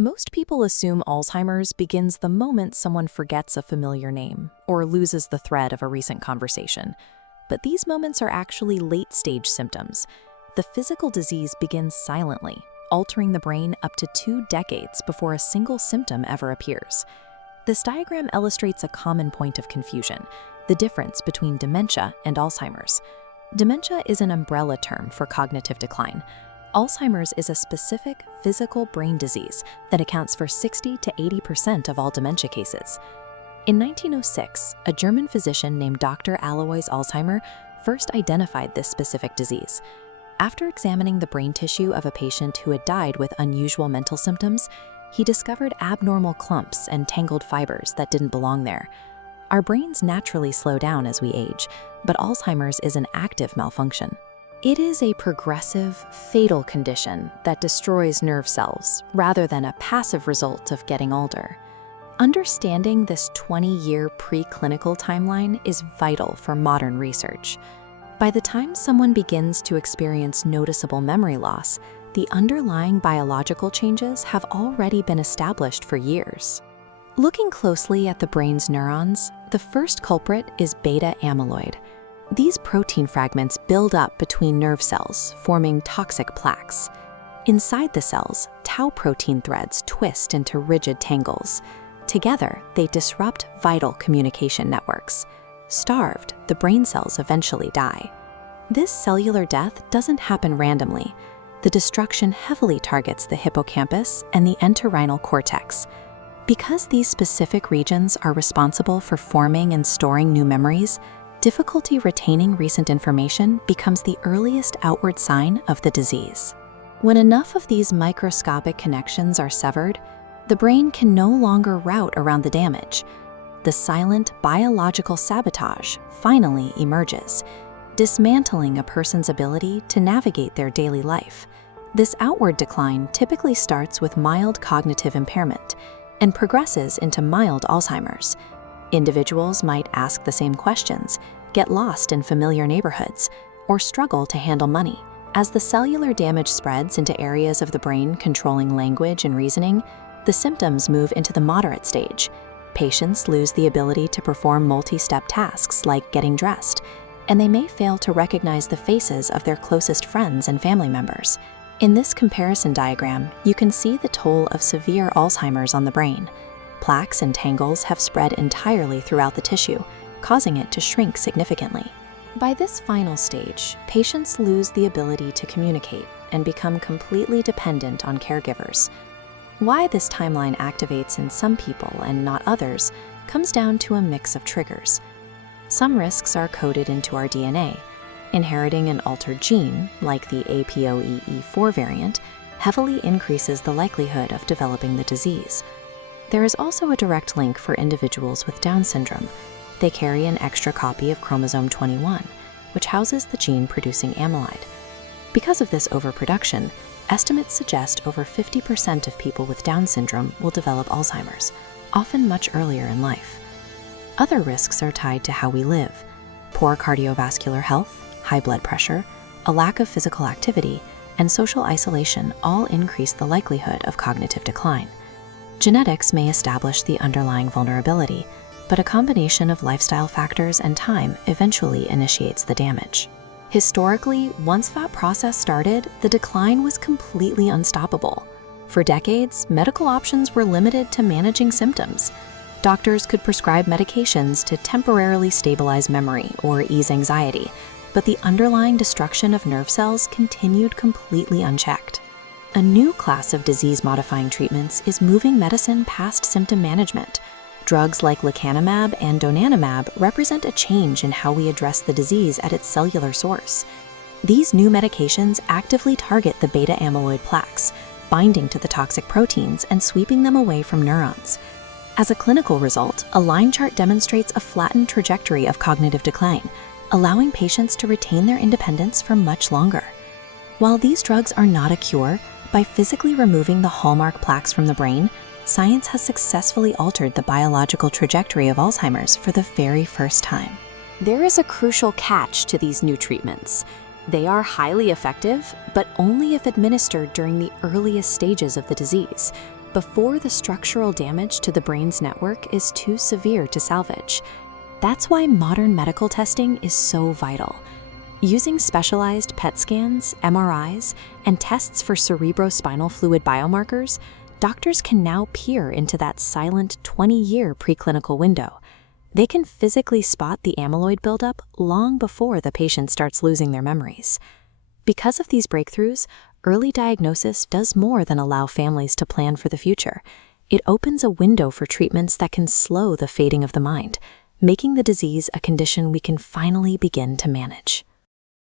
Most people assume Alzheimer's begins the moment someone forgets a familiar name or loses the thread of a recent conversation. But these moments are actually late-stage symptoms. The physical disease begins silently, altering the brain up to 2 decades before a single symptom ever appears. This diagram illustrates a common point of confusion: the difference between dementia and Alzheimer's. Dementia is an umbrella term for cognitive decline. Alzheimer's is a specific physical brain disease that accounts for 60 to 80% of all dementia cases. In 1906, a German physician named Dr. Alois Alzheimer first identified this specific disease. After examining the brain tissue of a patient who had died with unusual mental symptoms, he discovered abnormal clumps and tangled fibers that didn't belong there. Our brains naturally slow down as we age, but Alzheimer's is an active malfunction. It is a progressive, fatal condition that destroys nerve cells rather than a passive result of getting older. Understanding this 20-year preclinical timeline is vital for modern research. By the time someone begins to experience noticeable memory loss, the underlying biological changes have already been established for years. Looking closely at the brain's neurons, the first culprit is beta amyloid. These protein fragments build up between nerve cells, forming toxic plaques. Inside the cells, tau protein threads twist into rigid tangles. Together, they disrupt vital communication networks. Starved, the brain cells eventually die. This cellular death doesn't happen randomly. The destruction heavily targets the hippocampus and the entorhinal cortex. Because these specific regions are responsible for forming and storing new memories, difficulty retaining recent information becomes the earliest outward sign of the disease. When enough of these microscopic connections are severed, the brain can no longer route around the damage. The silent biological sabotage finally emerges, dismantling a person's ability to navigate their daily life. This outward decline typically starts with mild cognitive impairment and progresses into mild Alzheimer's. Individuals might ask the same questions, get lost in familiar neighborhoods, or struggle to handle money. As the cellular damage spreads into areas of the brain controlling language and reasoning, the symptoms move into the moderate stage. Patients lose the ability to perform multi-step tasks like getting dressed, and they may fail to recognize the faces of their closest friends and family members. In this comparison diagram, you can see the toll of severe Alzheimer's on the brain. Plaques and tangles have spread entirely throughout the tissue, causing it to shrink significantly. By this final stage, patients lose the ability to communicate and become completely dependent on caregivers. Why this timeline activates in some people and not others comes down to a mix of triggers. Some risks are coded into our DNA. Inheriting an altered gene, like the APOE4 variant, heavily increases the likelihood of developing the disease. There is also a direct link for individuals with Down syndrome. They carry an extra copy of chromosome 21, which houses the gene producing amyloid. Because of this overproduction, estimates suggest over 50% of people with Down syndrome will develop Alzheimer's, often much earlier in life. Other risks are tied to how we live. Poor cardiovascular health, high blood pressure, a lack of physical activity, and social isolation all increase the likelihood of cognitive decline. Genetics may establish the underlying vulnerability, but a combination of lifestyle factors and time eventually initiates the damage. Historically, once that process started, the decline was completely unstoppable. For decades, medical options were limited to managing symptoms. Doctors could prescribe medications to temporarily stabilize memory or ease anxiety, but the underlying destruction of nerve cells continued completely unchecked. A new class of disease-modifying treatments is moving medicine past symptom management. Drugs like lecanemab and donanemab represent a change in how we address the disease at its cellular source. These new medications actively target the beta amyloid plaques, binding to the toxic proteins and sweeping them away from neurons. As a clinical result, a line chart demonstrates a flattened trajectory of cognitive decline, allowing patients to retain their independence for much longer. While these drugs are not a cure, by physically removing the hallmark plaques from the brain, science has successfully altered the biological trajectory of Alzheimer's for the very first time. There is a crucial catch to these new treatments. They are highly effective, but only if administered during the earliest stages of the disease, before the structural damage to the brain's network is too severe to salvage. That's why modern medical testing is so vital. Using specialized PET scans, MRIs, and tests for cerebrospinal fluid biomarkers, doctors can now peer into that silent 20-year preclinical window. They can physically spot the amyloid buildup long before the patient starts losing their memories. Because of these breakthroughs, early diagnosis does more than allow families to plan for the future. It opens a window for treatments that can slow the fading of the mind, making the disease a condition we can finally begin to manage.